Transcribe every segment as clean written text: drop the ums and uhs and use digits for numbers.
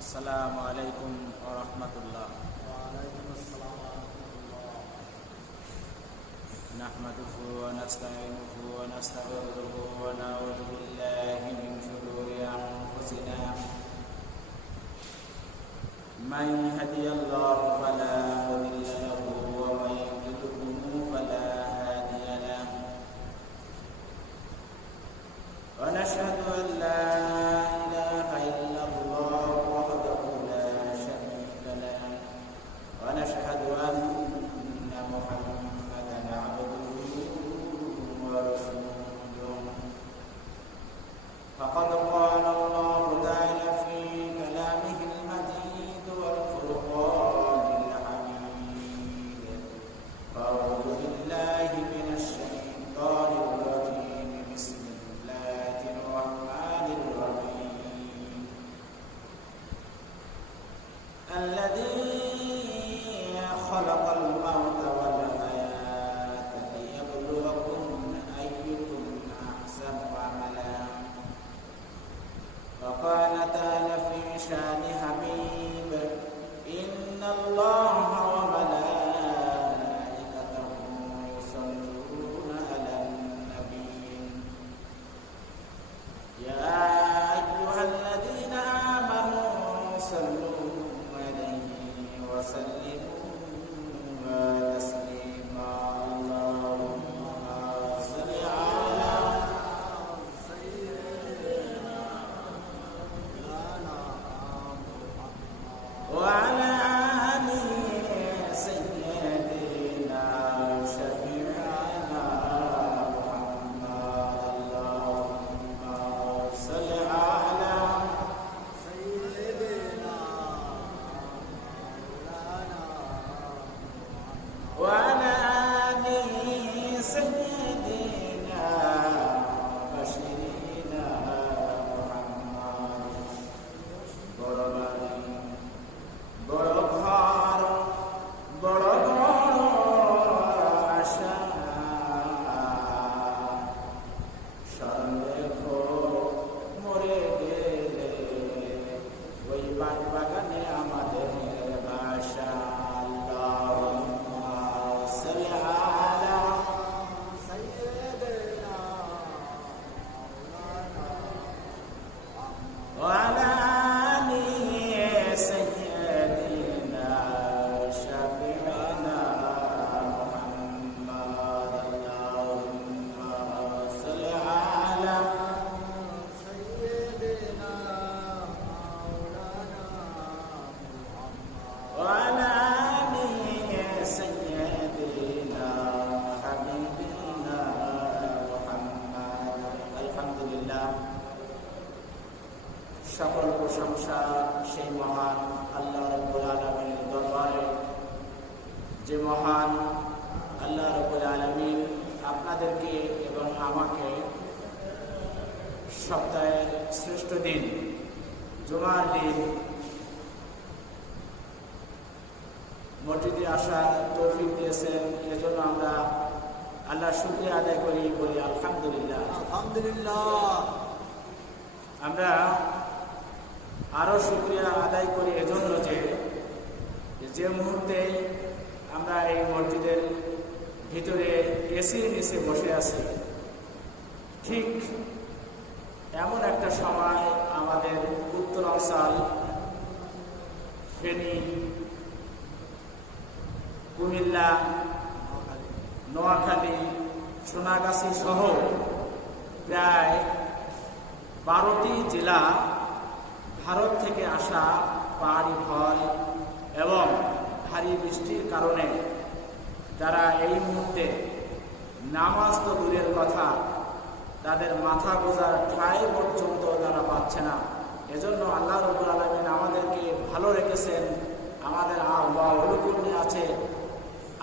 আসসালামু আলাইকুম ওয়া রাহমাতুল্লাহ। ওয়ালাইকুম আসসালাম ওয়া রাহমাতুল্লাহ। নাহমাদুহু ওয়া নাস্তাঈনুহু ওয়া নাস্তাগফিরুহু ওয়া নাউযু বিল্লাহি মিন শুরুরি আনফুসিনা মান ইয়াহদিহিল্লাহু ফালা মুদিল্লা লাহু ওয়া মান yudlilhu ফালা হাদিয়া লাহু ওয়া নাশহাদু আন লা ইলাহা ইল্লাল্লাহ ওয়াহদাহু লা শারীকা লাহু ওয়া নাশহাদু আন্না মুহাম্মাদান আবদুহু ওয়া রাসূলুহু। فقد قال الله تعالى في كلامه المجيد والفرقان الحميد أعوذ بالله من الشيطان الرجيم بسم الله الرحمن الرحيم الذي خلق الموت والحياة ليبلوكم أيكم أحسن عملا وقال تعالى في شان حبيب إن الله وملائكته يصلون على النبي يا أيها الذين آمنوا صلوا عليه وسلموا تسليما اللهم صل على وعلى آل سيدنا وشفيعنا محمد اللهم صل على وعلى آل سيدنا بشيرنا محمد বড়বাড়ি বড় ঘর বড় বড় আশা সন্দেহ মরে গেলে ওই বাগানে আমাদের বাসা আল্লাহুম্মা সাল্লি আলা সাইয়্যিদিনা وعلى آل سيدنا شفيعنا محمد اللهم صل على সাইয়্যিদিনা মাওলানা মুহাম্মদ وعلى آل سيدنا حبيبنا محمد الحمد لله সকল প্রশংসা সেই মহান আল্লাহ রাব্বুল আলামিনের দরবারে, যে মহান আল্লাহ রাব্বুল আলামিন আপনাদেরকে এবং আমাকে সপ্তাহের শ্রেষ্ঠ দিন জুমার দিন মসজিদে আসার তৌফিক দিয়েছেন। এজন্য আমরা আল্লাহর শুকরিয়া আদায় করি, বলি আলহামদুলিল্লাহ। আলহামদুলিল্লাহ। আমরা আরও শুকরিয়া আদায় করি এজন্য যে মুহূর্তে আমরা এই মসজিদের ভিতরে এসির নিচে বসে আছি, ঠিক এমন একটা সময় আমাদের উত্তরাঞ্চল ফেনী, কুমিল্লা, নোয়াখালী, সোনাগাছি সহ প্রায় 12টি জেলা ভারত থেকে আসা পাহাড়ি ঢল এবং ভারী বৃষ্টির কারণে যারা এই মুহূর্তে নামাজ তো দূরের কথা, তাদের মাথা গোজার ঠাঁই পর্যন্ত তারা পাচ্ছে না। এজন্য আল্লাহ রাব্বুল আলামিন আমাদেরকে ভালো রেখেছেন, আমাদের আবহাওয়া অনুকূল আছে।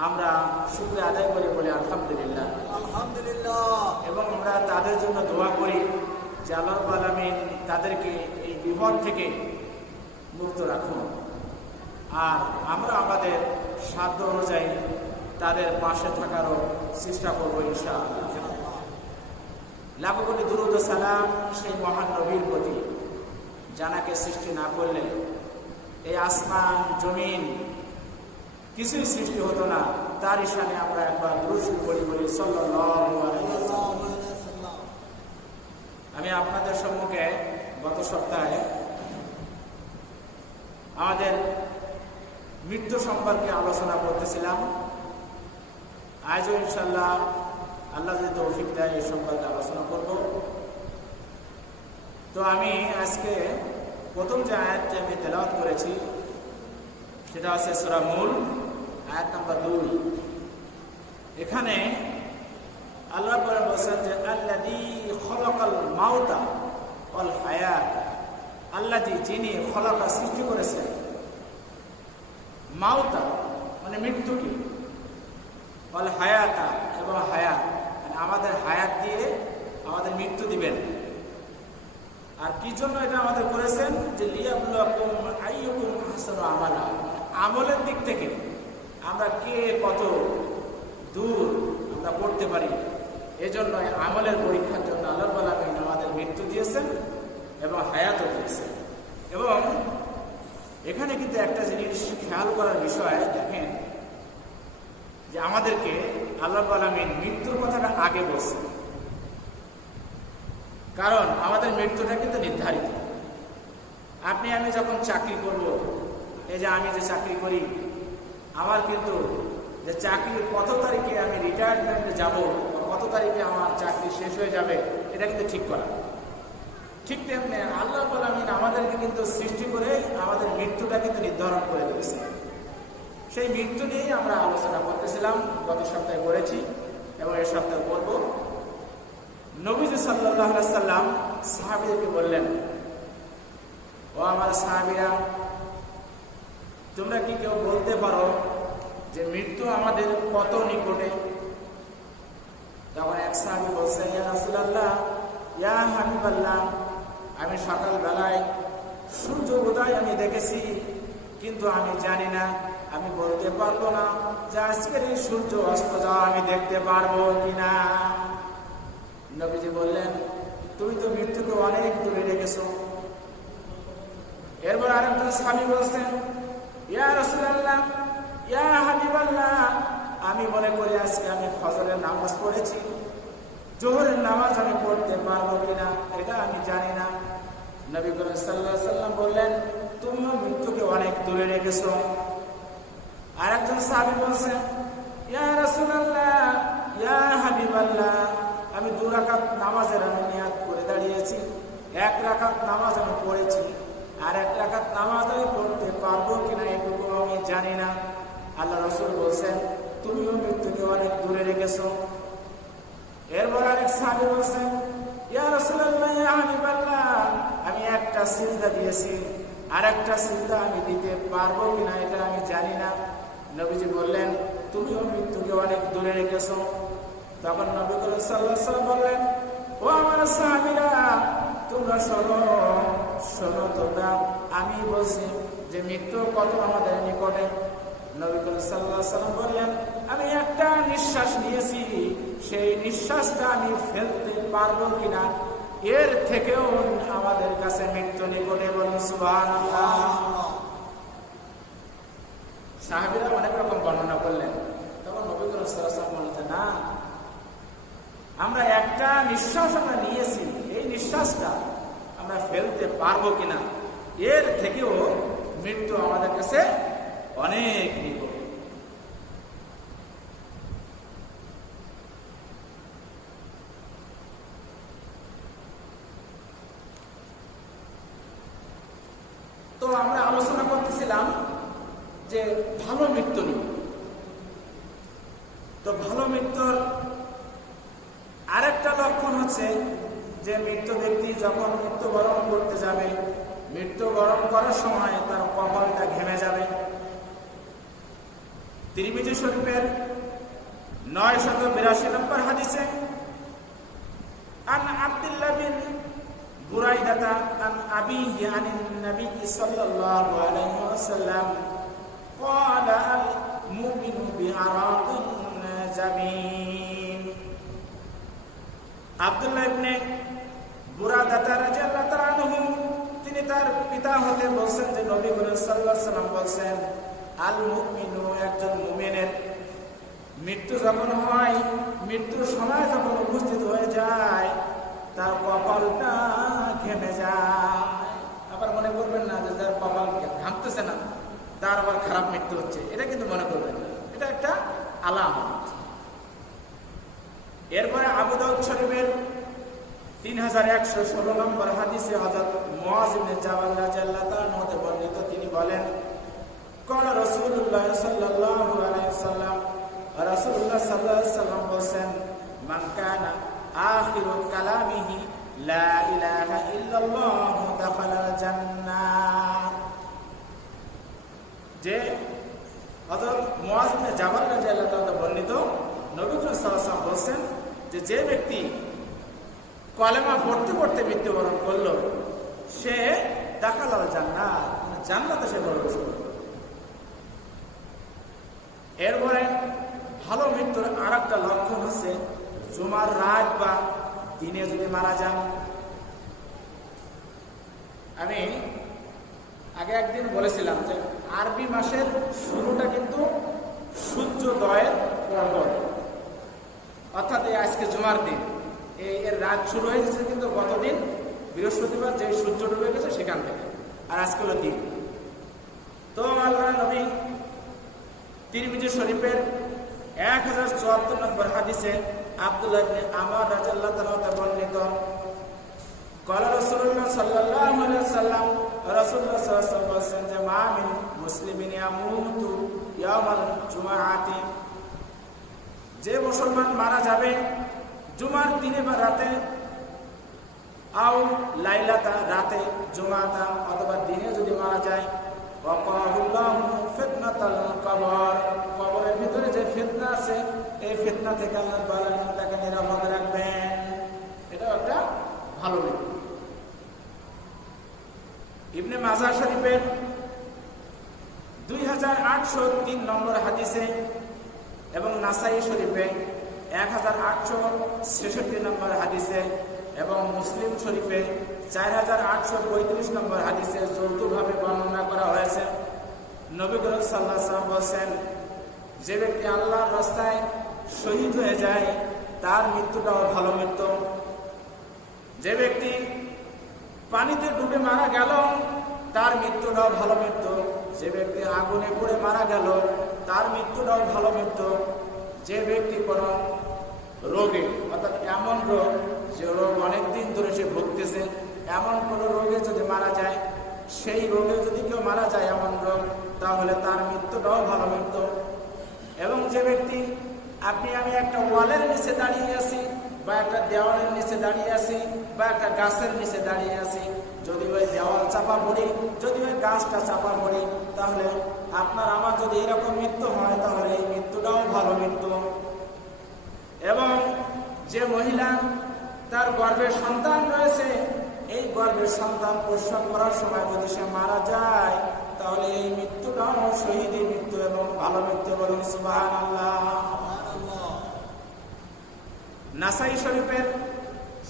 আমরা শুকরিয়া আদায় করে বলি আলহামদুলিল্লাহ। আলহামদুলিল্লাহ। এবং আমরা তাদের জন্য দোয়া করি যে আল্লাহ রাব্বুল আলামিন তাদেরকে এই বিপদ থেকে মুক্ত রাখুন। আর আমরা আমাদের সাধ্য অনুযায়ী তাদের পাশে থাকারও চেষ্টা করবো ইনশাআল্লাহ। লাখো কোটি দুরূদ ও সালাম সেই মহান নবীর প্রতি, জানাকে সৃষ্টি না করলে এই আসমান জমিন কিছুই সৃষ্টি হতো না, তার ঈশানে আমরা একবার দুরূদ বলি সাল্লাল্লাহু আলাইহি ওয়াসাল্লাম। আমি আপনাদের সম্মুখে গত সপ্তাহে আমাদের মৃত্যু সম্পর্কে আলোচনা করতেছিলাম। আজও ইনশাল্লাহ আল্লাহ যদি তৌফিক দেয় এই সম্পর্কে আলোচনা করব। তো আমি আজকে প্রথম যে আয়াতটি আমি তেলাওয়াত করেছি সেটা হচ্ছে সূরা মুলক আয়াত নাম্বার 2। এখানে আল্লাহ বলেন যে আল্লাযী খলাকাল মাউতা ওয়াল হায়াত, আল্লাযী যিনি খলাকা সৃষ্টি করেছেন, মাউতা মানে মৃত্যুকে, ওয়াল হায়াতা এবং হায়াত মানে আমাদের হায়াত দিয়ে আমাদের মৃত্যু দিবেন। আর কি জন্য এটা আমাদের করেছেন? যে লিয়াবলুয়াকুম আইয়ুকুম আহসানু আমালা, আমলের দিক থেকে আমরা কে কত দূর আমরা করতে পারি, এজন্য আমলের পরীক্ষার জন্য আল্লাহ রাব্বুল আলামিন আমাদের মৃত্যু দিয়েছেন এবং হায়াতও দিয়েছেন। এবং এখানে কিন্তু একটা জিনিস খেয়াল করার বিষয়, দেখেন যে আমাদেরকে আল্লাহ রাব্বুল আলামিন মৃত্যুর কথাটা আগে বলছেন, কারণ আমাদের মৃত্যুটা কিন্তু নির্ধারিত। আপনি আমি যখন চাকরি করব, এই যে আমি যে চাকরি করি, আমার কিন্তু যে চাকরির কত তারিখে আমি রিটায়ারমেন্টে যাব, কত তারিখে আমার চাকরি শেষ হয়ে যাবে, এটা কিন্তু ঠিক করা। ঠিক তেমনি আল্লাহ রাব্বুল আলামিন আমাদেরকে কিন্তু সৃষ্টি করে আমাদের মৃত্যুটা কিন্তু নির্ধারণ করে দিয়েছে। সেই মৃত্যু নিয়েই আমরা আলোচনা করতেছিলাম, গত সপ্তাহে করেছি এবং এই সপ্তাহে করব। নবীজি সাল্লাল্লাহু আলাইহি সাল্লাম সাহাবীদেরকে বললেন, ও আমার সাহাবীরা, তোমরা কি কেউ বলতে পারো যে মৃত্যু আমাদের কত নিকটে? তখন এক সাহাবী বলছেন, ইয়া রাসূলুল্লাহ, ইয়া হাবিবাল্লাহ, আমি সকালবেলায় সূর্য উদয় আমি দেখেছি, কিন্তু আমি জানি না, আমি বলতে পারবো না যে আজকের এই সূর্য অস্ত যাওয়া আমি দেখতে পারবো কিনা। নবীজি বললেন, তুমি তো মৃত্যুকে অনেক দূরে রেখেছো। এরপর আরেকজন সাহাবী বলছেন, ইয়া রাসূলুল্লাহ, ইয়া হাবিবাল্লাহ, আমি মনে করি আজকে আমি ফজরের নামাজ পড়েছি, জোহরের নামাজ আমি পড়তে পারবো কিনা এটা আমি জানি না। নবী করিম সাল্লাল্লাহু আলাইহি সাল্লাম বললেন, তুমিও মৃত্যুকে অনেক দূরে রেখেছো। আরেকজন সাহাবী বলছেন, ইয়া রাসূলুল্লাহ, ইয়া হাবিবাল্লাহ, আমি 2 রাকাত নামাজের আমি নিয়াত করে দাঁড়িয়েছি, 1 রাকাত নামাজ আমি পড়েছি, আর 1 রাকাত নামাজ আমি পড়তে পারবো কিনা এটুকু আমি জানি না। আল্লাহ রাসূল বলছেন, তুমিও মৃত্যুকে অনেক দূরে রেখেছো। এরপর আরেক সাহাবী বলছেন, ইয়া রাসূলুল্লাহ, ইয়া হাবিবাল্লাহ, আমি একটা সিজদা দিয়েছি, আর একটা সিজদা আমি দিতে পারবো কিনা এটা আমি জানি না। নবীজি বললেন, তুমিও মৃত্যুকে অনেক দূরে রেখেছো। তখন নবী করিম সাল্লাল্লাহু আলাইহি ওয়াসাল্লাম বললেন, ও আমার সাহাবীরা, তোমরা শোনো তোমরা, আমি বলছি যে মৃত্যু কত আমাদের নিকটে। নবী করিম সাল্লাল্লাহু আলাইহি ওয়াসাল্লাম বললেন, আমি একটা নিঃশ্বাস নিয়েছি, সেই নিঃশ্বাসটা আমি ফেলতে পারবো কিনা, এর থেকেও আমাদের কাছে মৃত্যু নিকটে। বলুন সুবহানাল্লাহ। সাহাবীরা অনেক রকম বর্ণনা করলেন। তখন নবী করিম সাল্লাল্লাহু আলাইহি ওয়াসাল্লাম বললেন, না, আমরা একটা নিঃশ্বাস আমরা নিয়েছি, এই নিঃশ্বাসটা আমরা ফেলতে পারবো কিনা, এর থেকেও মৃত্যু আমাদের কাছে অনেক নিকট। তো আমরা আলোচনা করতেছিলাম যে ভালো মৃত্যু নিয়ে। তো ভালো মৃত্যুর আরেকটা লক্ষণ হচ্ছে যে মৃত্যু ব্যক্তি যখন মৃত্যুবরণ করতে যাবে, মৃত্যুবরণ করার সময় তার কপালটা ঘেমে যাবে। তিরমিজি শরীফের 982 নম্বর হাদিসে আন আব্দুল্লাহ বিন বুরাইদা আন আবিহি আন নবী সাল্লাল্লাহু আলাইহি ওয়াসাল্লাম قال المؤمن بعراق জামিন। আব্দুল্লাহ ইবনে বুরাদা রাদিয়াল্লাহু তাআলা আনহু তিনি তার পিতা হতে বলছেন যে নবী করিম সাল্লাল্লাহু আলাইহি ওয়াসাল্লাম বলছেন, আল মুমিনু, একজন মুমিনের মৃত্যু যখন হয়, মৃত্যুর সময় যখন উপস্থিত হয়ে যায়, তার কপালটা ঘেমে যায়। আবার মনে করবেন না যে যার কপাল ঘামতেছে না তার আবার খারাপ মৃত্যু হচ্ছে, এটা কিন্তু মনে করবেন না, এটা একটা আলামত। এরপরে আবু দাউদ শরীফের 3116 নম্বর হাদিসে হযরত মুআয ইবনে জাবাল রাদিয়াল্লাহু তাআলা হতে বর্ণিত, তিনি বলেন, ক্বালা রাসূলুল্লাহ সাল্লাল্লাহু আলাইহি ওয়াসাল্লাম, রাসূলুল্লাহ সাল্লাল্লাহু আলাইহি ওয়াসাল্লাম বলেন, মান কানা আখিরু কালামিহি লা ইলাহা ইল্লাল্লাহ দাখালাল জান্নাহ। যে হযরত মুআয ইবনে জাবাল রাদিয়াল্লাহু তাআলা বর্ণিত, নবী করিম সাল্লাল্লাহু আলাইহি ওয়াসাল্লাম বলেন যে যে ব্যক্তি কলেমা পড়তে পড়তে মৃত্যুবরণ করলো, সে দাখালাল জান্নাত, জান্নাতে সে প্রবেশ করল। এরপরে ভালো মৃত্যুর আর একটা লক্ষণ হচ্ছে জুমার রাত বা দিনে যদি মারা যান। আমি আগে একদিন বলেছিলাম যে আরবি মাসের শুরুটা কিন্তু সূর্যোদয়ের পর, অর্থাৎ এই আজকে জুমার দিন, এর রাত শুরু হয়ে গেছে কিন্তু গতদিন বৃহস্পতিবার যে সূর্য ডুবে গেছে সেখান থেকে, আর আজকে হলো দিন। তো আল্লাহ নবী তিরমিজি শরীফের 1074 নম্বর হাদিসে আব্দুল্লাহ ইবনে আমর রাদিয়াল্লাহু তাআলা বর্ণিত, ক্বালা রাসূলুল্লাহ সাল্লাল্লাহু আলাইহি ওয়াসাল্লাম, রাসূলুল্লাহ সাল্লাল্লাহু আলাইহি ওয়াসাল্লাম বলেন যে মা মিন মুসলিমিন ইয়ামুতু ইয়াওমাল জুমআতি, যে মুসলমান মারা যাবে জুমার দিনে বা রাতে, আও লাইলাতা, রাতে, জুমাতা অথবা দিনে যদি মারা যায়, ওয়াকাহুল্লাহু ফিতনাতাল কবর, কবরের ভিতরে যে ফিতনা আছে এই ফিতনা থেকে আল্লাহ তাকে নিরাপদ রাখবেন। এটা একটা ভালো দিক। ইবনে মাজাহ শরীফের 2803 নম্বর হাদিসে এবং নাসাই শরীফে 1866 নম্বর হাদিসে এবং মুসলিম শরীফে 4835 নম্বর হাদিসে যৌথভাবে বর্ণনা করা হয়েছে, নবী করিম সাল্লাল্লাহু আলাইহি ওয়াসাল্লাম বলেন, যে ব্যক্তি আল্লাহর রাস্তায় শহীদ হয়ে যায় তার মৃত্যুটাও ভালো মৃত্যু। যে ব্যক্তি পানিতে ডুবে মারা গেল তার মৃত্যুটাও ভালো মৃত্যু। যে ব্যক্তি আগুনে পড়ে মারা গেল তার মৃত্যুটাও ভালো মৃত্যু। যে ব্যক্তি কোনো রোগে, অর্থাৎ এমন রোগ যে রোগ অনেকদিন ধরে সে ভুগতেছে, এমন কোনো রোগে যদি মারা যায়, সেই রোগে যদি কেউ মারা যায় এমন রোগ, তাহলে তার মৃত্যুটাও ভালো মৃত্যু। এবং যে ব্যক্তি, আপনি আমি একটা ওয়ালের নিচে দাঁড়িয়ে আছি বা একটা দেওয়ালের নিচে দাঁড়িয়ে আছি বা একটা গাছের নিচে দাঁড়িয়ে আছি, যদি ওই দেওয়াল চাপা পড়ি, যদি ওই গাছটা চাপা পড়ি, তাহলে আপনার আমার যদি এরকম মৃত্যু হয় তাহলে এই মৃত্যুটাও ভালো মৃত্যু। এবং যে মহিলা তার গর্ভে সন্তান রয়েছে, এই গর্ভের সন্তান প্রসব করার সময় যদি সে মারা যায় তাহলে এই মৃত্যুটাও শহীদি মৃত্যু এবং ভালো মৃত্যু। বলুন সুবহানাল্লাহ। নাসাই শরীফের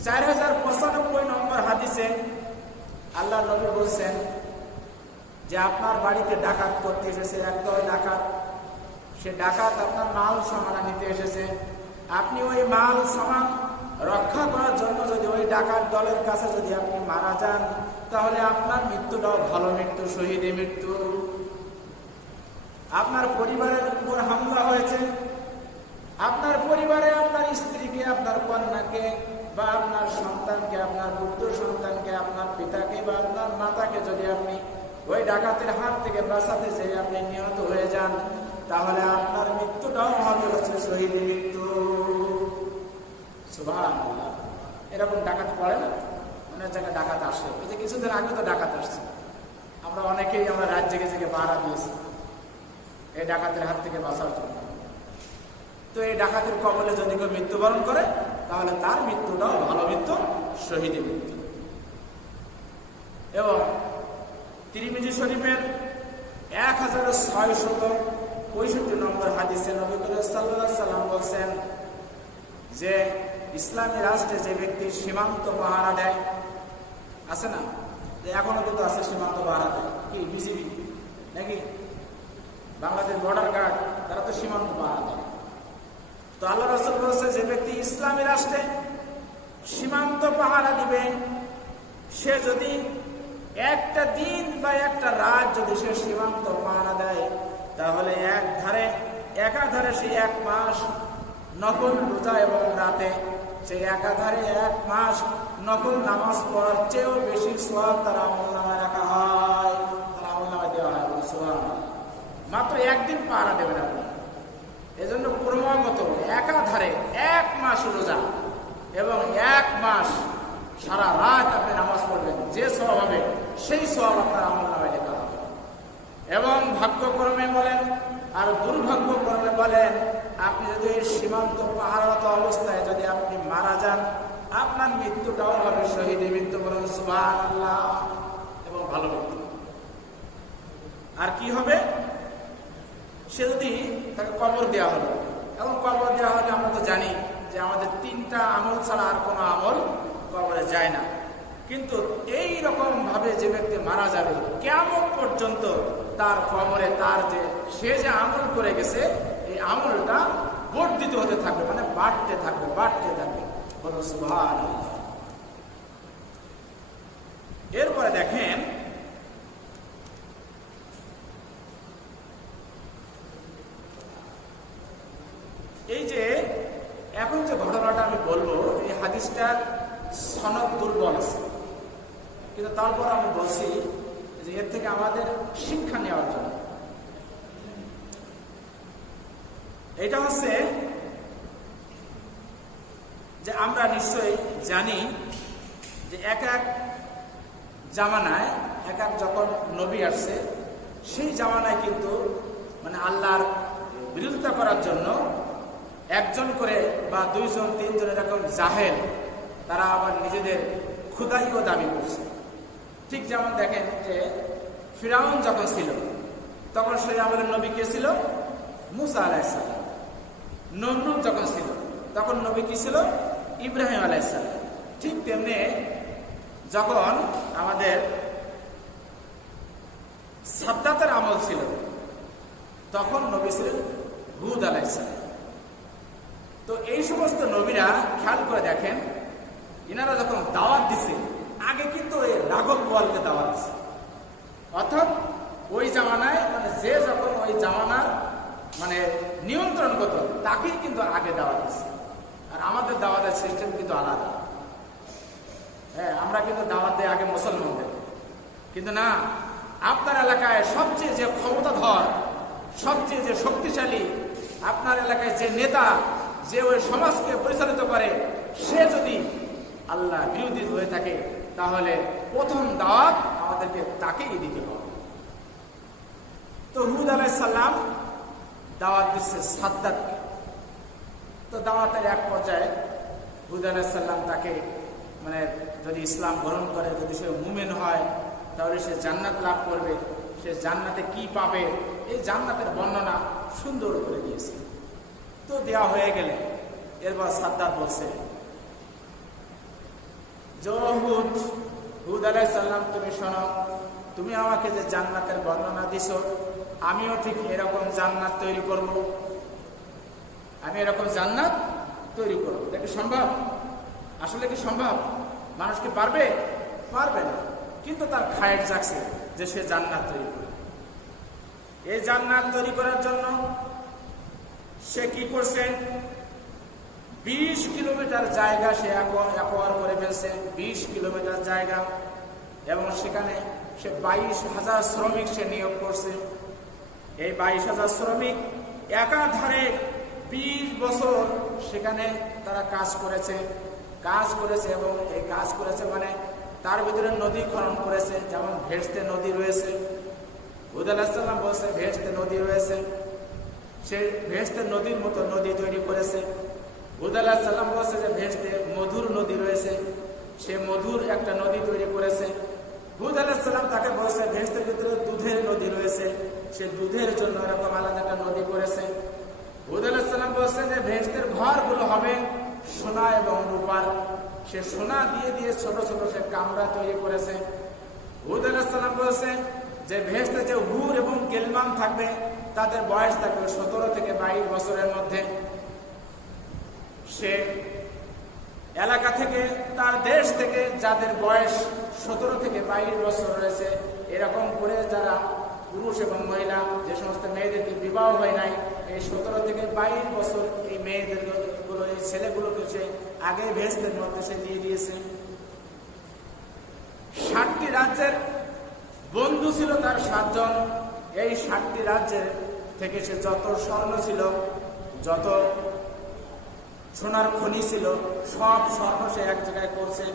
4095 নম্বর হাদিসে আল্লাহ নবী বলছেন যে আপনার বাড়িতে ডাকাত করতে এসেছে একদল ডাকাত, সে ডাকাত আপনার মাল সামান নিতে এসেছে। আপনি ওই মাল সামান রক্ষা করার জন্য যদি ওই ডাকাত দলের কাছে যদি আপনি মারা যান তাহলে আপনার মৃত্যুটাও ভালো মৃত্যু, শহীদে মৃত্যু। আপনার পরিবারের উপর হামলা হয়েছে, আপনার পরিবারে আপনার স্ত্রীকে, আপনার কন্যাকে বা আপনার সন্তানকে, আপনার পুত্র সন্তানকে, আপনার পিতাকে বা আপনার মাতাকে যদি আপনি ওই ডাকাতের হাত থেকে বাঁচাতে চেয়ে আপনি নিহত হয়ে যান তাহলে আপনার মৃত্যুটাও হবে হচ্ছে শহীদ মৃত্যু। সুবহানাল্লাহ। এরকম ডাকাত পড়ে না, অনেক জায়গায় ডাকাত আসে। এই যে কিছুদিন আগে তো ডাকাত আসছে, আমরা অনেকেই আমরা রাত জেগে জেগে পাহারা দিয়েছি এই ডাকাতের হাত থেকে বাঁচার জন্য। তো এই ডাকাতের কবলে যদি কেউ মৃত্যুবরণ করে তাহলে তার মৃত্যুটাও ভালো মৃত্যু, শহীদ মৃত্যু। এবং তিরমিজি শরীফের 1665 নম্বর হাদিসে নবী করিম সাল্লাল্লাহু আলাইহি ওয়াসাল্লাম বলেন যে ইসলামী রাষ্ট্রে যে ব্যক্তি সীমান্ত পাহারা দেয়, আছে না, যে এখনো কিন্তু আছে সীমান্ত পাহারা দেয় কি বিজিবি নাকি বাংলাদেশ বর্ডার গার্ড, তারা তো সীমান্ত পাহারা দেয়। তো আল্লাহ রাসূল বলেছে যে ব্যক্তি ইসলামী রাষ্ট্রে সীমান্ত পাহারা দিবে, সে যদি একটা দিন বা একটা রাত যদি সে সীমান্ত পাহারা দেয়, তাহলে একাধারে সে 1 মাস নফল রোজা এবং রাতে সে একাধারে 1 মাস নফল নামাজ পড়ার চেয়েও বেশি সওয়াব তার আমলনামায় রাখা হয়, তার আমলনামায় দেওয়া হয়। সুবহানাল্লাহ। মাত্র একদিন পাহারা দেবেন আপনি, এজন্য ক্রমাগত একাধারে 1 মাস রোজা এবং 1 মাস সারা রাত আপনি নামাজ পড়বেন, যে সওয়াব হবে সেই সওয়াব আপনার আমলনামায় লেখা হবে। এবং ভাগ্যক্রমে বলেন আর দুর্ভাগ্যক্রমে বলেন, আপনি যদি এই সীমান্ত পাহারারত অবস্থায় যদি আপনি মারা যান, আপনার মৃত্যুটাও হবে শহীদের মৃত্যু, বলেন সুবহানাল্লাহ, এবং ভালো মৃত্যু। আর কি হবে, সে যদি তাকে কবর দেওয়া হলো, এবং কবর দেওয়া হলে আমরা তো জানি যে আমাদের 3টা আমল ছাড়া আর কোনো আমল কবরে যায় না। কিন্তু এই রকম ভাবে যে ব্যক্তি মারা যাবে, কিয়ামত পর্যন্ত তার কবরে সে যে আমল করে গেছে এই আমলটা বর্ধিত হতে থাকবে, মানে বাড়তে থাকবে। বলো সুবহানাল্লাহ। এরপরে দেখেন এই যে এখন যে ঘটনাটা আমি বলবো, এই হাদিসটা সনদ দুর্বল আছে, কিন্তু তারপর আমি বলছি যে এর থেকে আমাদের শিক্ষা নেওয়ার জন্য। এটা হচ্ছে যে আমরা নিশ্চয়ই জানি যে এক জামানায় যখন নবী আসছে, সেই জামানায় কিন্তু মানে আল্লাহর বিরোধিতা করার জন্য 1জন করে বা 2জন 3জন এরকম জাহেল, তারা আবার নিজেদের খুদাইও দাবি করছে। ঠিক যেমন দেখেন যে ফিরাউন যখন ছিল, তখন সেই আমলের নবী কে ছিল? মুসা আলাইহিস সালাম। নমরুদ যখন ছিল, তখন নবী কি ছিল? ইব্রাহিম আলাইহিস সালাম। ঠিক তেমনি যখন আমাদের সাদ্দাতের আমল ছিল, তখন নবী ছিলেন হুদ আলাইহিস সালাম। তো এই সমস্ত নবীরা খেয়াল করে দেখেন, এনারা যখন দাওয়াত দিছে, আগে কিন্তু এই রাঘব বোয়ালকে দাওয়াত দিছে। অর্থাৎ ওই জামানায় মানে যে যখন ওই জামানার মানে নিয়ন্ত্রণ করত, তাকেই কিন্তু আগে দাওয়াত দিছে। আর আমাদের দাওয়াতের সিস্টেম কিন্তু আলাদা। হ্যাঁ, আমরা কিন্তু দাওয়াত দেই আগে মুসলমানদের, কিন্তু না, আপনার এলাকায় সবচেয়ে যে ক্ষমতাধর, সবচেয়ে যে শক্তিশালী, আপনার এলাকায় যে নেতা, যে ওই সমাজকে পরিচালিত করে, সে যদি আল্লাহ বিরোধী হয়ে থাকে, তাহলে প্রথম দাওয়াত আমাদেরকে তাকেই দিতে হবে। তো হুদ আলাইহিস সালাম দাওয়াত দিচ্ছে সাদ্দাতকে। তো দাওয়াতের এক পর্যায়ে হুদ আলাইহিস সালাম তাকে মানে যদি ইসলাম গ্রহণ করে, যদি সে মুমিন হয়, তাহলে সে জান্নাত লাভ করবে। সে জান্নাতে কি পাবে, এই জান্নাতের বর্ণনা সুন্দর করে দিয়েছে। তো দেওয়া হয়ে গেলে এরপর সাদ্দাত বলছে, হুদ আলাইহিস সালাম, তুমি শোনো, তুমি আমাকে যে জান্নাতের বর্ণনা দিছো, আমিও ঠিক এরকম জান্নাত তৈরি করব। আমি এরকম জান্নাত তৈরি করব। এটা কি সম্ভব? আসলে কি সম্ভব? মানুষ কি পারবে? পারবে না। কিন্তু তার খায়ের জাগছে যে সে জান্নাত তৈরি করবে। এই জান্নাত তৈরি করার জন্য সে কি করছে? 20 কিলোমিটার জায়গা সে একোয়ার করে ফেলছে, 20 কিলোমিটার জায়গা, এবং সেখানে সে 22,000 শ্রমিক সে নিয়োগ করছে। এই 22,000 শ্রমিক একাধারে 20 বছর সেখানে তারা কাজ করেছে এবং এই কাজ করেছে মানে তার ভিতরে নদী খনন করেছে, যেমন ভেস্তে নদী রয়েছে। হুদ আলাইহিস সালাম বলছে ভেস্তে নদী রয়েছে, সে ভেস্তে নদীর মতো নদী তৈরি করেছে। হুদ আলাইহিস সালাম বলছে যে ভেস্তে মধুর নদী রয়েছে, সে মধুর একটা নদী তৈরি করেছে। হুদ আলাইহিস সালাম তাকে বলছে ভেস্তের ভিতরে দুধের নদী রয়েছে, সে দুধের জন্য এরকম আলাদা একটা নদী করেছে। হুদ আলাইহিস সালাম বলছে যে ভেস্তের ঘরগুলো হবে সোনা এবং রূপার, সে সোনা দিয়ে দিয়ে ছোট ছোট সে কামরা তৈরি করেছে। হুদ আলাইহিস সালাম বলেছেন যে বেহেশতে যে হুর এবং গিলমান থাকবে তাদের বয়স থাকবে 17 থেকে 22 বছরের মধ্যে। সে এলাকা থেকে, তার দেশ থেকে যাদের বয়স 17 থেকে 22 বছর রয়েছে, এরকম করে যারা পুরুষ এবং মহিলা, যে সমস্ত মেয়েদেরকে বিবাহ হয় নাই, এই 17 থেকে 22 বছর এই মেয়েদের গুলো, এই ছেলেগুলোকে সে আগে বেহেশতের মধ্যে সে দিয়ে দিয়েছে। 60টি রাজ্যের বন্ধু ছিল তার 7 জন। এই 60টি রাজ্যের থেকে সে যত স্বর্ণ ছিল, যত সোনার খনি ছিল, সব স্বর্ণ সে এক জায়গায় করছে।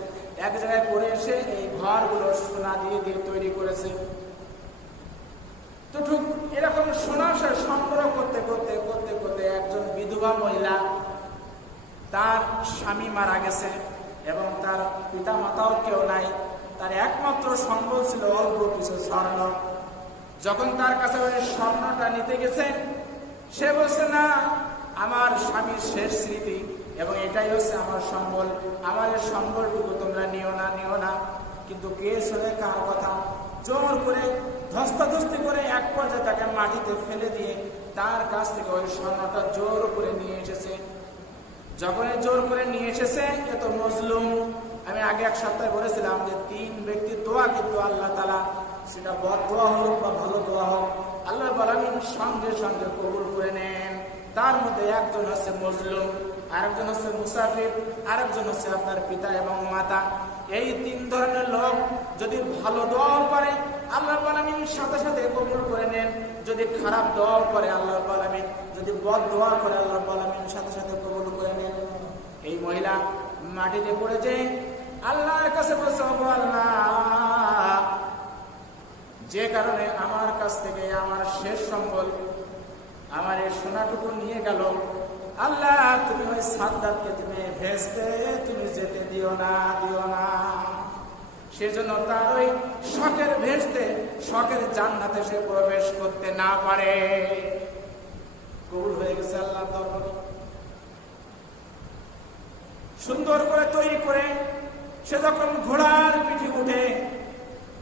এক জায়গায় করে এসে এই ঘরগুলো সোনা দিয়ে দিয়ে তৈরি করেছে। তো ঠিক এরকম সোনা সে সংগ্রহ করতে করতে করতে করতে একজন বিধবা মহিলা, তার স্বামী মারা গেছে এবং তার পিতা মাতাও কেউ নাই, তার একমাত্র সম্বল ছিল অল্প কিছু স্বর্ণ। যখন তার কাছে ওই স্বর্ণটা নিতে গেছে, সে বলছে, না, আমার স্বামীর শেষ স্মৃতি এবং এটাই হচ্ছে আমার সম্বল, আমার এই সম্বলটুকু তোমরা নিও না, নিও না। কিন্তু কে শুনে কার কথা, জোর করে ধস্তাধস্তি করে এক পর্যায়ে তাকে মাটিতে ফেলে দিয়ে তার কাছ থেকে ওই স্বর্ণটা জোর করে নিয়ে এসেছে। যখন জোর করে নিয়ে এসেছে, এ তো মজলুম। আমি আগে এক সপ্তাহে বলেছিলাম যে 3 ব্যক্তির দোয়া কিন্তু আল্লাহ তাআলা, সেটা বদ দোয়া হোক বা ভালো দোয়া হোক, আল্লাহ আলামিন সঙ্গে সঙ্গে কবুল করে নেন। তার মধ্যে একজন হচ্ছে মজলুম, আরেকজন হচ্ছে মুসাফির, আরেকজন হচ্ছে আপনার পিতা এবং মাতা। এই 3 ধরনের লোক যদি ভালো দোয়া করে, আল্লাহ আলামিন সাথে সাথে কবুল করে নেন। যদি খারাপ দোয়া করে আল্লাহ আলামিন, যদি বদ দোয়া করে আল্লাহ আলামিন সাথে সাথে কবুল করে নেন। এই মহিলা মাটিতে পড়েছে, আল্লাহর কাছে বলছে, ও আল্লাহ, যে কারণে আমার কাছ থেকে আমার শেষ সম্বল, আমার এই সোনাটুকু নিয়ে গেল, আল্লাহ তুমি ওই সাদ্দাতকে তুমি ভেস্তে তুমি যেতে দিও না, দিও না। সেজন্য তার ওই শখের ভেস্তে, শখের জান্নাতে সে প্রবেশ করতে না পারে। কবুল হয়ে গেছে আল্লাহর দরবারে। সুন্দর করে তৈরি করে সে যখন ঘোড়ার পিঠে উঠে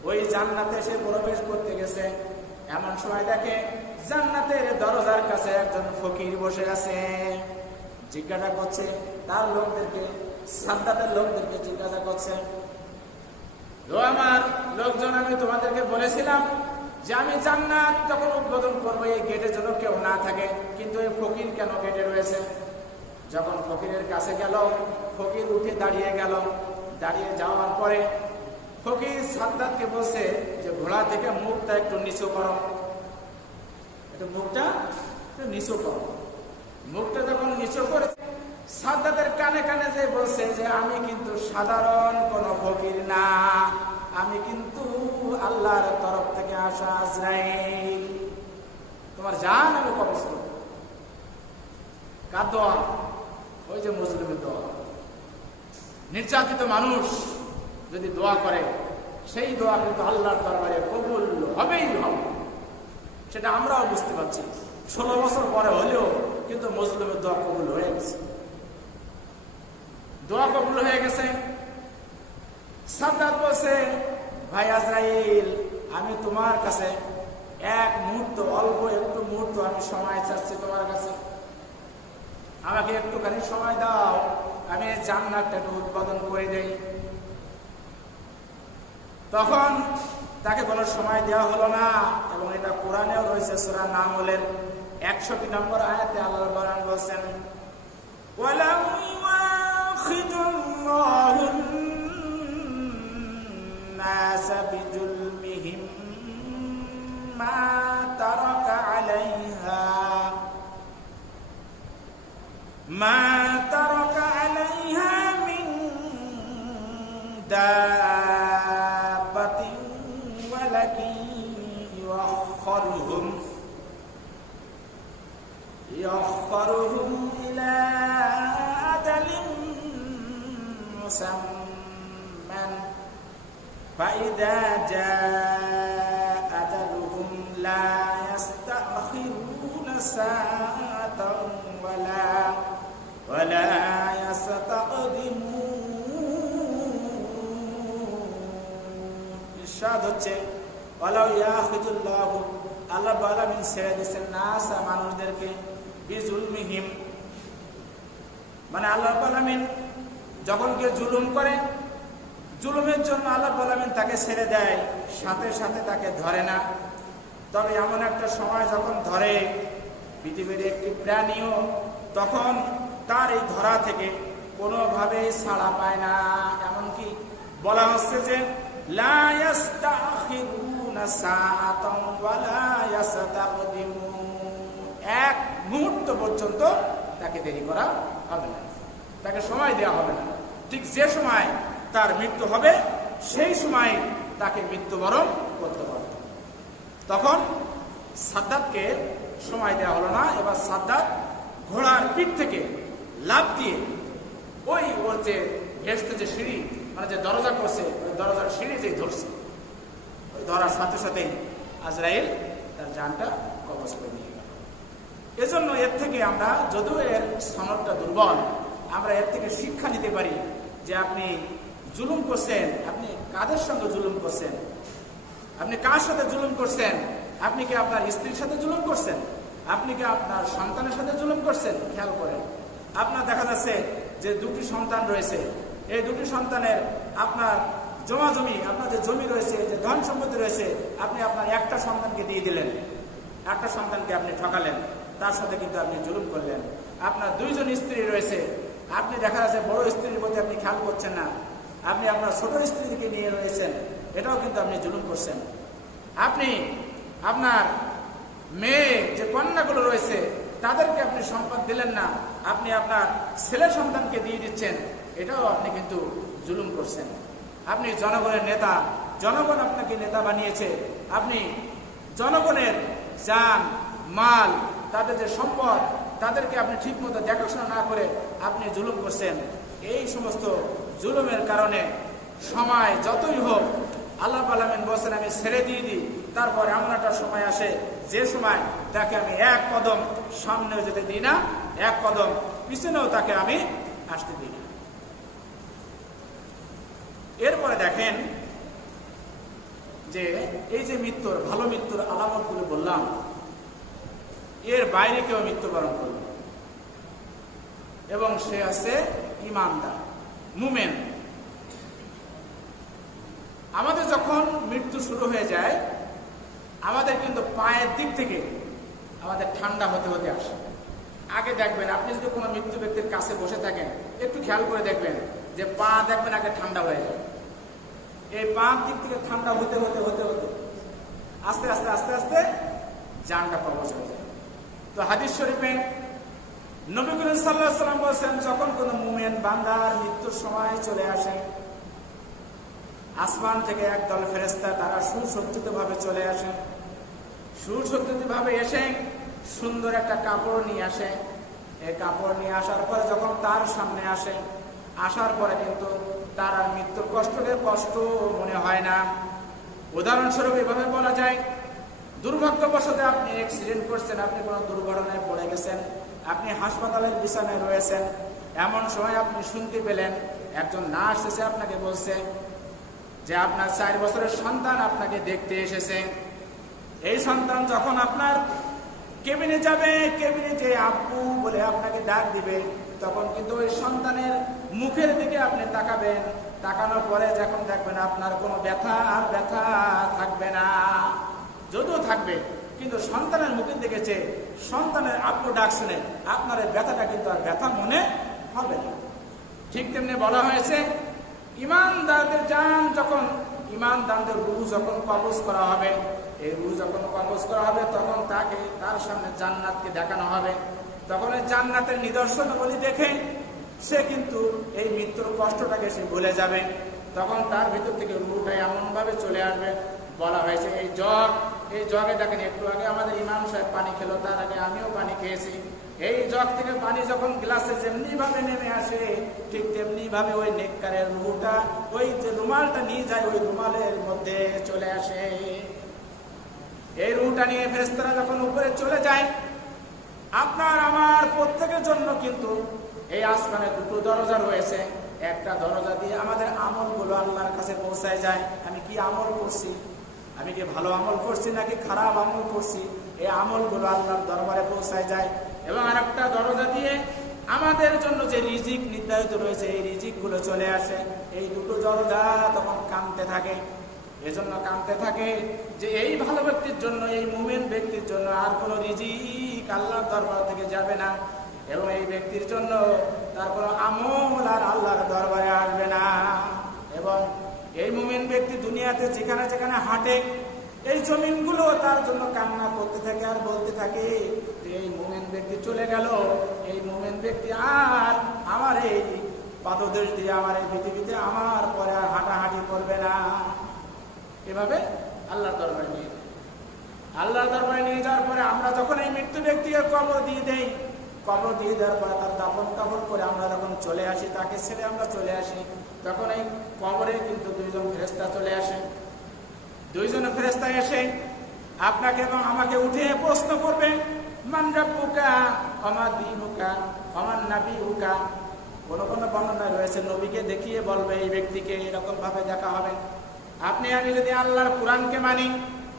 ওই জান্নাতে সে প্রবেশ করতে গেছে, এমন সময় দেখে জান্নাতের দরজার কাছে একজন ফকির বসে আছে। জিজ্ঞাসা করছে তার লোকদেরকে, সাদ্দাতের লোকদেরকে জিজ্ঞাসা করছে, আমার লোকজন, আমি তোমাদেরকে বলেছিলাম যে আমি জান্নাত যখন উদ্বোধন করবো এই গেটে যেন কেউ না থাকে, কিন্তু এই ফকির কেন গেটে রয়েছে? যখন ফকিরের কাছে গেল, ফকির উঠে দাঁড়িয়ে গেল। দাঁড়িয়ে যাওয়ার পরে ফকির সাদ্দাতকে বলছে যে ঘোড়া থেকে মুখটা একটু নিচু করো, একটু মুখটা একটু নিচু করো। মুখটা যখন নিচু করে সাদ্দাতের কানে কানে যে বলছে যে আমি কিন্তু সাধারণ কোন ফকির না, আমি কিন্তু আল্লাহর তরফ থেকে আসা আজরাইল, তোমার জান আমি কবজ করব। কার দোয়া? ওই যে মুসলিমের দোয়া। নির্যাতিত মানুষ যদি দোয়া করে, সেই দোয়া কিন্তু আল্লাহর দরবারে কবুল হবেই হবে। সেটা আমরাও বুঝতে পারছি। 16 বছর পরে হলেও কিন্তু মুসলিমের দোয়া কবুল হয়ে গেছে। দোয়া কবুল হয়ে গেছে। সাদ্দাত বলছে, ভাই আজরাইল, আমি তোমার কাছে এক মুহূর্ত, অল্প একটু মুহূর্ত আমি সময় চাচ্ছি তোমার কাছে, আমাকে একটুখানি সময় দাও, আমি জান্নাতটা একটু উদ্বোধন করে দেই। তখন তাকে কোনো সময় দেওয়া হলো না, এবং এটা কোরআনেও রয়েছে, সূরা নামলের 61 নম্বর আয়াতে আল্লাহ কোরআন বলছেন, ওয়ালাউ ইয়াখিদুল্লাহুন নাস বিজুলমিহিম মা তারাকা আলাইহা মিন দাব্বাতিন ওয়ালাকিন يؤخرهم إلى أجل مسمى فإذا جاء أجلهم لا يستأخرون ساعة ولا يستقدمون। ইরশাদ হচ্ছে ওয়ালাউ ইয়াখিযুল্লাহু, আল্লাহ রাব্বুল আলামিন ছেড়ে দিচ্ছেন নাসা, মানুষদেরকে, বিজুলমিহিম, মানে আল্লাহ রাব্বুল আলামিন যখন কেউ জুলুম করে, জুলুমের জন্য আল্লাহ রাব্বুল আলামিন তাকে ছেড়ে দেয়, সাথে সাথে তাকে ধরে না। তবে এমন একটা সময় যখন ধরে পৃথিবীর একটি প্রাণীও, তখন তার এই ধরা থেকে কোনোভাবেই ছাড়া পায় না। এমনকি বলা হচ্ছে যে লা ইস্তাখিরুনা সাআতান ওয়া লা ইস্তাকদিমুন, এক মুহূর্ত পর্যন্ত তাকে দেরি করা হবে না, তাকে সময় দেওয়া হবে না। ঠিক যে সময় তার মৃত্যু হবে সেই সময় তাকে মৃত্যুবরণ করতে হবে। তখন সাদ্দাতকে সময় দেওয়া হলো না। এবার সাদ্দাত ঘোড়ার পিঠ থেকে লাফ দিয়ে ওর যে ভেস্তে যে সিঁড়ি, মানে যে দরজা করছে, ওই দরজার সিঁড়ি যে ধরছে, ওই ধরার সাথে সাথেই আজরাইল তার জানটা কবজ করে নিয়ে গেল। এজন্য এর থেকে আমরা, যদিও এর সনদটা দুর্বল, আমরা এর থেকে শিক্ষা নিতে পারি যে আপনি জুলুম করছেন, আপনি কাদের সঙ্গে জুলুম করছেন, আপনি কার সাথে জুলুম করছেন। আপনি কি আপনার স্ত্রীর সাথে জুলুম করছেন? আপনি কি আপনার সন্তানের সাথে জুলুম করছেন? খেয়াল করেন, আপনার দেখা যাচ্ছে যে দুটি সন্তান রয়েছে, এই দুটি সন্তানের আপনার জমা জমি, আপনার যে জমি রয়েছে, যে ধন সম্পত্তি রয়েছে, আপনি আপনার একটা সন্তানকে দিয়ে দিলেন, একটা সন্তানকে আপনি ঠকালেন, তার সাথে কিন্তু আপনি জুলুম করলেন। আপনার দুইজন স্ত্রী রয়েছে, আপনি দেখা যাচ্ছে বড় স্ত্রীর প্রতি আপনি খেয়াল করছেন না, আপনি আপনার ছোট স্ত্রীকে নিয়ে রয়েছেন, এটাও কিন্তু আপনি জুলুম করছেন। আপনি আপনার মেয়ে যে কন্যাগুলো রয়েছে তাদেরকে আপনি সম্পদ দিলেন না, আপনি আপনার ছেলে সন্তানকে দিয়ে দিচ্ছেন, এটাও আপনি কিন্তু জুলুম করছেন। আপনি জনগণের নেতা, জনগণ আপনাকে নেতা বানিয়েছে, আপনি জনগণের জান মাল, তাদের যে সম্পদ, তাদেরকে আপনি ঠিক মতো দেখাশোনা না করে আপনি জুলুম করছেন। এই সমস্ত জুলুমের কারণে সময় যতই হোক, আল্লাহ আলামিন বলছেন আমি ছেড়ে দিয়ে দিই, তারপর এমন একটা সময় আসে যে সময় তাকে আমি এক কদম সামনেও যেতে দিই না, এক কদম পিছনেও তাকে আমি আসতে দিই না। এরপরে দেখেন যে এই যে মৃত্যুর, ভালো মৃত্যুর আলামতগুলো বললাম, এর বাইরে কেউ মৃত্যুবরণ করল এবং সে আছে ঈমানদার, মুমিন। আমাদের যখন মৃত্যু শুরু হয়ে যায়, আমাদের কিন্তু পায়ের দিক থেকে আমাদের ঠান্ডা হতে হতে আসে। আগে দেখবেন, আপনি যদি কোনো মৃত্যু ব্যক্তির কাছে বসে থাকেন, একটু খেয়াল করে দেখবেন যে পা দেখবেন আগে ঠান্ডা হয়ে যায়। এই পা দিক থেকে ঠান্ডা হতে হতে হতে হতে আস্তে আস্তে আস্তে আস্তে জানটা কবজ হয়ে যায়। তো হাদিস শরীফে নবী করিম সাল্লাল্লাহু আলাইহি ওয়াসাল্লাম বলেছেন, যখন কোনো মুমিন বান্দার মৃত্যুর সময় চলে আসে, আসমান থেকে একদল ফেরেশতা তারা সুসজ্জিত ভাবে চলে আসে। সুসজ্জিত ভাবে এসে সুন্দর একটা কাপড় নিয়ে আসে। এই কাপড় নিয়ে আসার পরে যখন তার সামনে আসে, আসার পরে কিন্তু তার আর মৃত্যুর কষ্টকে কষ্ট মনে হয় না। উদাহরণস্বরূপ এভাবে বলা যায়, দুর্ভাগ্যবশত আপনি অ্যাক্সিডেন্ট করছেন, আপনি কোনো দুর্ঘটনায় পড়ে গেছেন, আপনি হাসপাতালের বিছানায় রয়েছেন, এমন সময় আপনি শুনতে পেলেন একজন নার্স এসে আপনাকে বলছে যে আপনার 4 বছরের সন্তান আপনাকে দেখতে এসেছে। এই সন্তান যখন আপনার কেবিনে যাবে, কেবিনে যে আব্বু বলে আপনাকে ডাক দিবে, তখন কিন্তু ওই সন্তানের মুখের দিকে আপনি তাকাবেন। তাকানোর পরে যখন দেখবেন আপনার কোনো ব্যথা আর ব্যথা থাকবে না, যদিও থাকবে কিন্তু সন্তানের মুখের দিকে চেয়ে সন্তানের আব্বু ডাক শুনে আপনার এই ব্যথাটা কিন্তু আর ব্যথা মনে হবে না। ঠিক তেমনি বলা হয়েছে, ঈমানদারদের জান যখন, ঈমানদারদের রূহ যখন কবজ করা হবে, এই রূহ যখন কবজ করা হবে তখন তাকে তার সামনে জান্নাতকে দেখানো হবে। তখন এই জান্নাতের নিদর্শনগুলি দেখে সে কিন্তু এই মৃত্যুর কষ্টটাকে সে ভুলে যাবে। তখন তার ভিতর থেকে রূহটা এমন ভাবে চলে আসবে, বলা হয়েছে এই জগে দেখেন, একটু আগে আমাদের ইমাম সাহেব পানি খেলো, তার আগে আমিও পানি খেয়েছি। এই জগ থেকে পানি যখন গ্লাসে যেমনি ভাবে নেমে আসে, ঠিক তেমনি ভাবে ওই নেককারের রূহটা ওই যে রুমালটা নিয়ে যায়, ওই রুমালের মধ্যে চলে আসে। এই রূহটা নিয়ে ফেরেশতারা যখন উপরে চলে যায়, আপনার আমার প্রত্যেকের জন্য কিন্তু এই আসমানে 2টো দরজা রয়েছে। একটা দরজা দিয়ে আমাদের আমলগুলো আল্লাহর কাছে পৌঁছায় যায়। আমি কি আমল করছি, আমি কি ভালো আমল করছি নাকি খারাপ আমল করছি, এই আমলগুলো আল্লাহর দরবারে পৌঁছায় যায়। এবং আরেকটা দরজা দিয়ে আমাদের জন্য যে রিজিক নির্ধারিত রয়েছে এই রিজিকগুলো চলে আসে। এই দুটো দরজা তখন কাঁদতে থাকে। এজন্য কাঁদতে থাকে যে এই ভালো ব্যক্তির জন্য, এই মুমিন ব্যক্তির জন্য আর কোনো রিজিক আল্লাহর দরবার থেকে যাবে না, এবং এই ব্যক্তির জন্য তার কোনো আমল আর আল্লাহর দরবারে আসবে না। এবং এই মুমিন ব্যক্তি দুনিয়াতে যেখানে যেখানে হাঁটে এই জমিনগুলো তার জন্য কান্না করতে থাকে আর বলতে থাকে যে এই মুমিন ব্যক্তি চলে গেল, এই মুমিন ব্যক্তি আর আমার এই পাদদেশ দিয়ে আমার এই পৃথিবীতে আমার পরে আর হাঁটাহাঁটি করবে না। এভাবে আল্লাহর দরবারে নিয়ে যায়। আল্লাহর দরবারে নিয়ে যাওয়ার পরে আমরা যখন এই মৃত্যু ব্যক্তিকে কবর দিয়ে দেই, কবর দিয়ে দেওয়ার পরে তার দাফন কাফন করে আমরা যখন চলে আসি, তাকে ছেড়ে আমরা চলে আসি, তখন এই কবরে কিন্তু দুইজন ফেরেশতা চলে আসে। দুইজন ফেরেশতা এসে আপনাকে এবং আমাকে উঠে প্রশ্ন করবে, মান রাব্বুকা ওমা দীনুকা ওমা নাবিয়ুকা। কোন কোন বর্ণনা রয়েছে নবীকে দেখিয়ে বলবে এই ব্যক্তিকে, এরকম ভাবে দেখা হবে। আপনি আমি যদি আল্লাহর কোরআনকে মানি,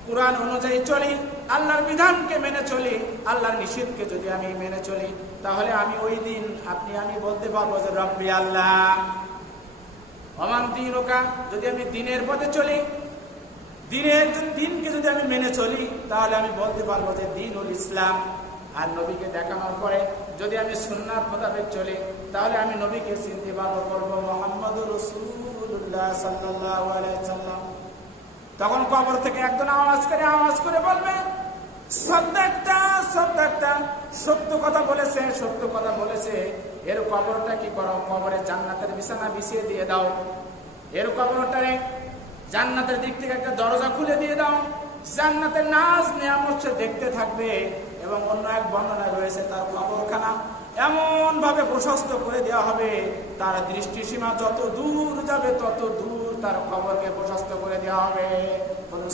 কোরআন অনুযায়ী চলি, আল্লাহর বিধানকে মেনে চলি, আল্লাহর নিষেধকে যদি আমি মেনে চলি, তাহলে আমি ওই দিন আপনি আমি বলতে পারবো যে রব্বি আল্লাহ। ওমান দীনুকা, যদি আমি দিনের পথে চলি, দিনকে যদি আমি মেনে চলি, তাহলে আমি বলতে পারবো যে দীনুল ইসলাম। আর নবীকে দেখানোর পরে যদি আমি সুন্নাত মোতাবেক চলি, তাহলে আমি নবীকে চিনতে পারবো, বলবো মুহাম্মাদুর রাসূলুল্লাহ সাল্লাল্লাহু আলাইহি ওয়াসাল্লাম। তখন কবর থেকে একজন আওয়াজ করে বলবে, সাদ্দাকতা সাদ্দাকতা, সত্য কথা বলেছে, সত্য কথা বলেছে। এর কবরটা কি করো, কবরে জান্নাতের বিছানা বিছিয়ে দিয়ে দাও। এর কবরটারে জান্নাতের দিক থেকে একটা দরজা খুলে দিয়ে দাও, জান্নাতের নাজ নিয়ামত সে দেখতে থাকবে। এবং অন্য এক বর্ণনা রয়েছে তার কবরখানা এমন ভাবে প্রশস্ত করে দেওয়া হবে, তার দৃষ্টিসীমা যত দূর যাবে তত দূর তার কবরকে প্রশস্ত করে দেওয়া হবে।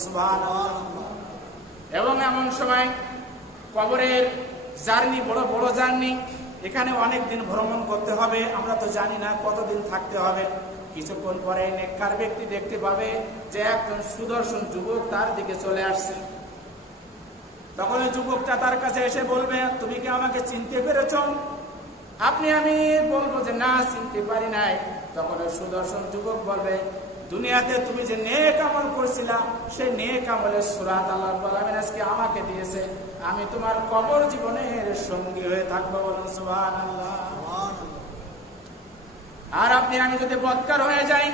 সুবহানাল্লাহ। এবং এমন সময় কবরের জার্নি বড় বড় জার্নি, এখানে অনেক দিন ভ্রমণ করতে হবে, আমরা তো জানি না কতদিন থাকতে হবে। কিছুক্ষণ পরে নেককার ব্যক্তি দেখতে পাবে যে একজন সুদর্শন যুবক তার দিকে চলে আসছে। তখন ওই যুবকটা তার কাছে এসে বলবে, তুমি কি আমাকে চিনতে পেরেছ? আপনি আমি বলবো যে না, চিনতে পারি নাই। তখন ওই সুদর্শন যুবক বলবে, দুনিয়াতে তুমি যে নেক আমল করছিলা, সেই নেক আমলের সূরাত আল্লাহ রাব্বুল আলামিন আজকে আমাকে দিয়েছে, আমি তোমার কবর জীবনের সঙ্গী হয়ে থাকবো। বলুন সুবহানাল্লাহ। আর আপনি আমি যদি বদকার হয়ে যাই,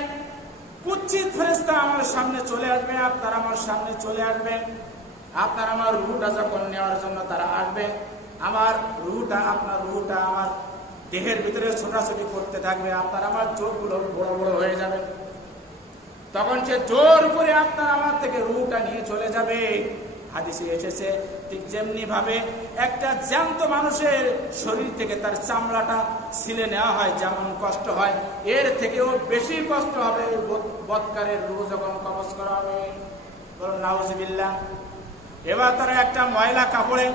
কুচ্ছিত ফেরেশতা আমার সামনে চলে আসবে, আপনার আমার সামনে চলে আসবে। আপনার আমার রূহটা যখন নেওয়ার জন্য তারা আসবে, আমার রূহটা, আপনার রূহটা আমার দেহের ভিতরে ছোটাছুটি করতে থাকবে, আপনার আমার চোখগুলো বড় বড় হয়ে যাবে। তখন সে জোর করে আপনার আমার থেকে রূহটা নিয়ে চলে যাবে। হাদিসে এসেছে ঠিক যেমনি ভাবে একটা জ্যান্ত মানুষের শরীর থেকে তার চামড়াটা ছিলে নেওয়া হয়, যেমন কষ্ট হয়, এর থেকেও বেশি কষ্ট হবে বদকারের রূহ যখন কবজ করা হবে। বলুন নাউজুবিল্লাহ। এবার তারা একটা ময়লা কাপড়ে,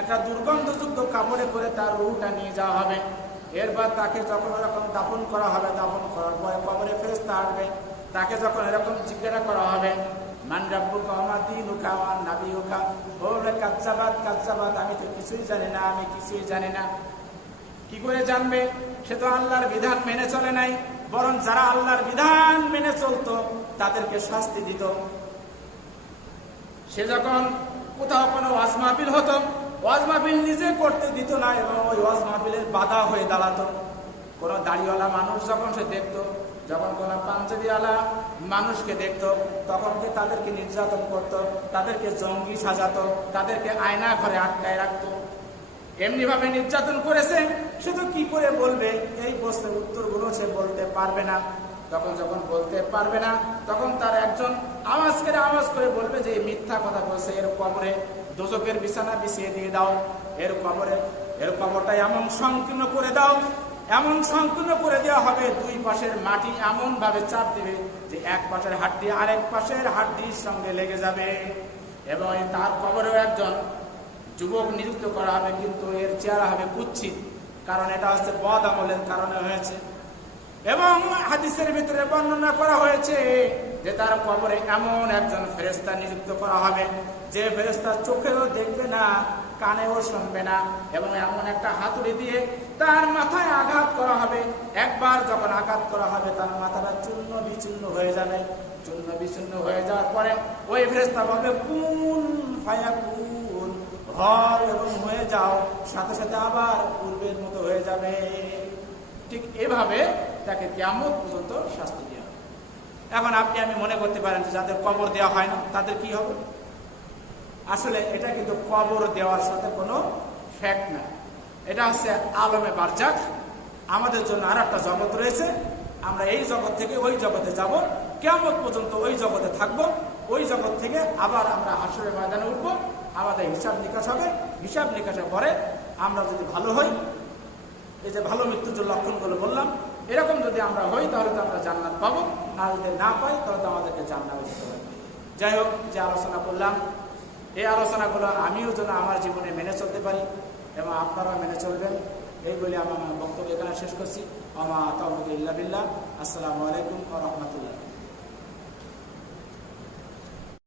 একটা দুর্গন্ধযুক্ত কাপড়ে করে তার রূহটা নিয়ে যাওয়া হবে। এরপর তাকে যখন এরকম দাফন করা হবে, দাফন করার পরে কবরে ফেরেশতা আসবে, তাকে যখন এরকম জিজ্ঞাসা করা হবে, মান রাব্বুকা ওমা দীনুকা ওয়া নাবিয়ুকা, বলবে কাজ্জাবাত কাজ্জাবাত, আমি তো কিছুই জানি না, আমি কিছুই জানি না। কি করে জানবে? সে তো আল্লাহর বিধান মেনে চলে নাই, বরং যারা আল্লাহর বিধান মেনে চলতো তাদেরকে শাস্তি দিত। সে যখন কোথাও কোনো ওয়াজ মাহফিল হতো, ওয়াজ মাহফিল নিজে করতে দিত না, এবং ওই ওয়াজ মাহফিলের বাধা হয়ে দাঁড়াতো। কোনো দাড়িওয়ালা মানুষ যখন সে দেখতো, যখন কোনো পাঞ্জাবিওয়ালা মানুষকে দেখতো, তখন তাদেরকে নির্যাতন করতো, তাদেরকে জঙ্গি সাজাতো, তাদেরকে আয়না ঘরে আটকায় রাখতো। এমনি ভাবে নির্যাতন করেছে, শুধু কি করে বলবে এই প্রশ্নের উত্তরগুলো সে বলতে পারবে না। তখন যখন বলতে পারবে না, তখন তার একজন আওয়াজ করে বলবে যে মিথ্যা কথা বলছে, এর কবরে দোজখের বিছানা বিছিয়ে দিয়ে দাও, এর কবরটা এমন সংকীর্ণ করে দাও, এমন সংকীর্ণ করে দেওয়া হবে, দুই পাশের মাটি এমন ভাবে চাপ দিবে যে এক পাশের হাড্ডি আরেক পাশের হাড্ডির সঙ্গে লেগে যাবে। এবং তার কবরেও একজন যুবক নিযুক্ত করা হবে, কিন্তু এর চেহারা হবে কুৎসিত, কারণ এটা হচ্ছে বদ আমলের কারণে হয়েছে। এবং হাদিসের ভিতরে বর্ণনা করা হয়েছে যে তার কবরে এমন একজন ফেরেশতা নিযুক্ত করা হবে যে ফেরেশতা চোখেও দেখবে না, কানেও শুনবে না, এবং এমন একটা হাতুড়ি দিয়ে তার মাথায় আঘাত করা হবে। একবার যখন আঘাত করা হবে তার মাথাটা চূর্ণ বিচূর্ণ হয়ে যাবে। চূর্ণ বিচূর্ণ হয়ে যাওয়ার পরে ওই ফেরেশতা বলবে কুন ফায়াকুন, হও এবং হয়ে যাও, সাথে সাথে আবার পূর্বের মতো হয়ে যাবে। ঠিক এভাবে তাকে কিয়ামত পর্যন্ত শাস্তি দেওয়া হবে। এখন আপনি আমি মনে করতে পারেন যে যাদের কবর দেওয়া হয় না তাদের কি হবে? আসলে এটা কিন্তু কবর দেওয়ার সাথে কোনো ফ্যাক্ট না। এটা হচ্ছে আলমে বারজাখ। আমাদের জন্য আর একটা জগৎ রয়েছে। আমরা এই জগৎ থেকে ওই জগতে যাব, কিয়ামত পর্যন্ত ওই জগতে থাকব। ওই জগৎ থেকে আবার আমরা হাসরের ময়দানে উঠবো, আমাদের হিসাব নিকাশ হবে। হিসাব নিকাশের পরে আমরা যদি ভালো হই, এই যে ভালো মৃত্যুর যে লক্ষণগুলো বললাম, এরকম যদি আমরা হই তাহলে তো আমরা জান্নাত পাবো, আর যদি না পাই তাহলে তো আমাদেরকে জাহান্নামে যেতে হবে। যাই হোক, যে আলোচনা করলাম এই আলোচনাগুলো আমিও যেন আমার জীবনে মেনে চলতে পারি এবং আপনারাও মেনে চলবেন, এই বলে আমি আমার বক্তব্য এখানে শেষ করছি। আমা তাওফিক ইল্লা বিল্লাহ। আসসালামু আলাইকুম ওয়া রাহমাতুল্লাহ।